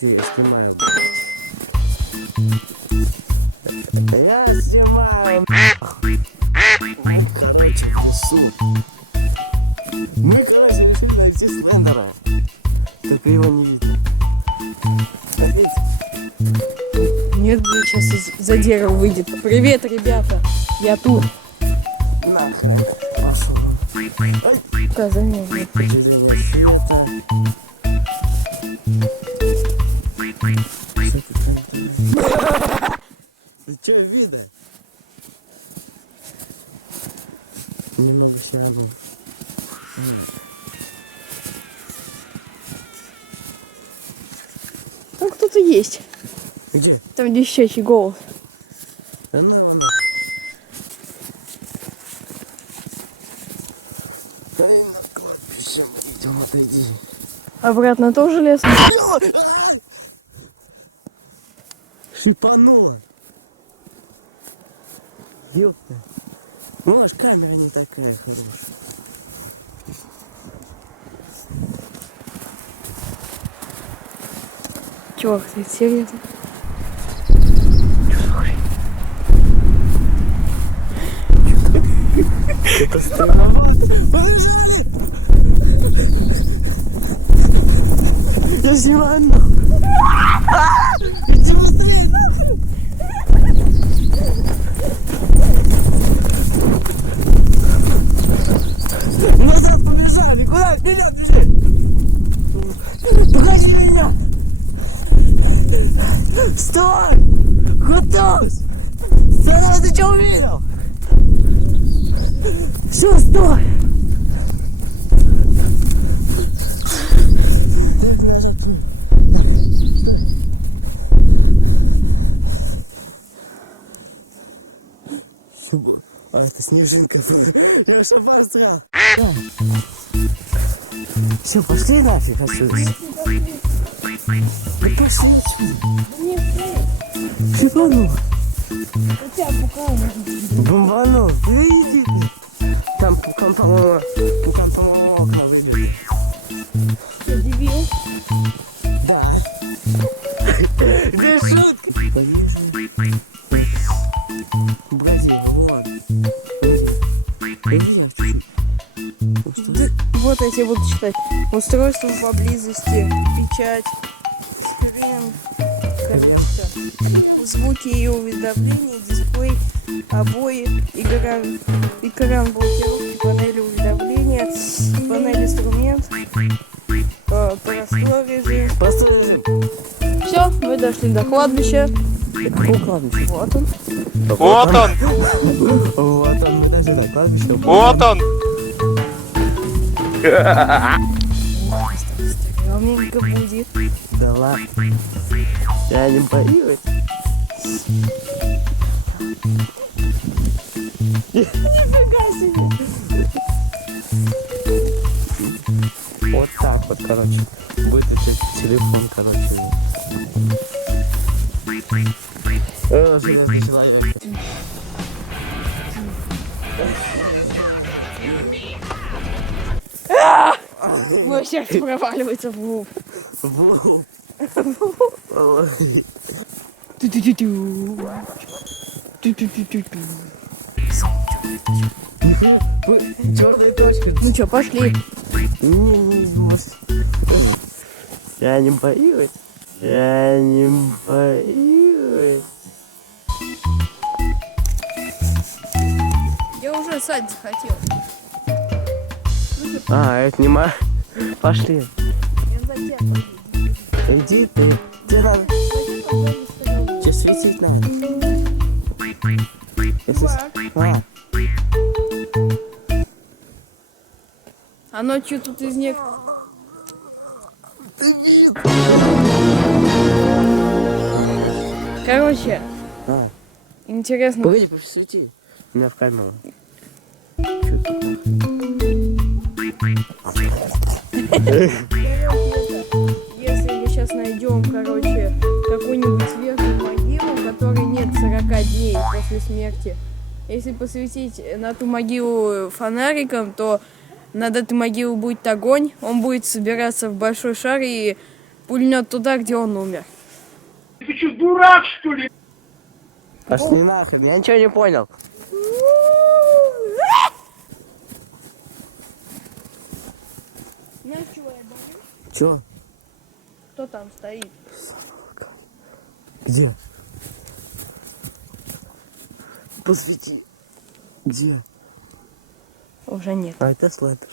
снимаю. Я снимаю. Короче, в лесу. Мы, короче, решили найти Слендера. Так его не видно. Нет, блин, сейчас за дерево выйдет. Привет, ребята, я тут. Нахрен. Пошел. За мной. Ты что, видно? Немного снегу. Там кто-то есть. Где? Там девчачий голос. Да ну ладно. Да и на кладбище идем, отойди. Обратно тоже лес? Шипанул. Ёпта. Может, камера не такая хорошая. Чувак, ты серьезно? Это странновато. Побежали! Я снимаю нахуй. Иди быстрее нахуй. Назад побежали. Куда? Вперед бежи. Погоди меня. Стой. Готов. Стой, ты что увидел? Все, стой! А, это снежинка. Я шапар стоял. Все, пошли нафиг отсюда. Да пошли. Шипанул. Бомбанул. Ты иди. Там, по-моему, окна выйдет. Что, дебил? Да. Да шутка. Бразилия, вон. Вот я тебе буду читать. Устройство поблизости, печать, скрин, звуки и уведомления, дисплей, обои, экран блокировки, панель уведомления, панель инструмент, простой режим. Все, мы дошли до кладбища. Вот он. Вот он! Вот он, мы дошли до кладбища. Вот он! Стрёмненько будет. Да ладно. Я не боюсь. Нифига себе. Вот так вот, короче. Вытащить телефон, короче. Железный человек. Мое сердце проваливается в луп. Черная точка. Ну что, пошли. Я не боюсь. Я не боюсь. Я уже ссать захотел. А, это не ма... Пошли. Я за тебя пойду. Иди ты. Тебе надо. Тебе светить надо. А. А ночью тут из них... Короче, интересно. Погоди, посвети. У меня в камеру. Если мы сейчас найдем, короче, какую-нибудь сверху могилу, у которой нет 40 дней после смерти, если посветить на ту могилу фонариком, то над этой могилой будет огонь, он будет собираться в большой шар и пульнет туда, где он умер. Ты что, дурак, что ли? Пошли нахуй, я ничего не понял. Знаешь, чего я думаю? Чё? Кто там стоит? Где? Посвети. Где? Уже нет. А это Слендер.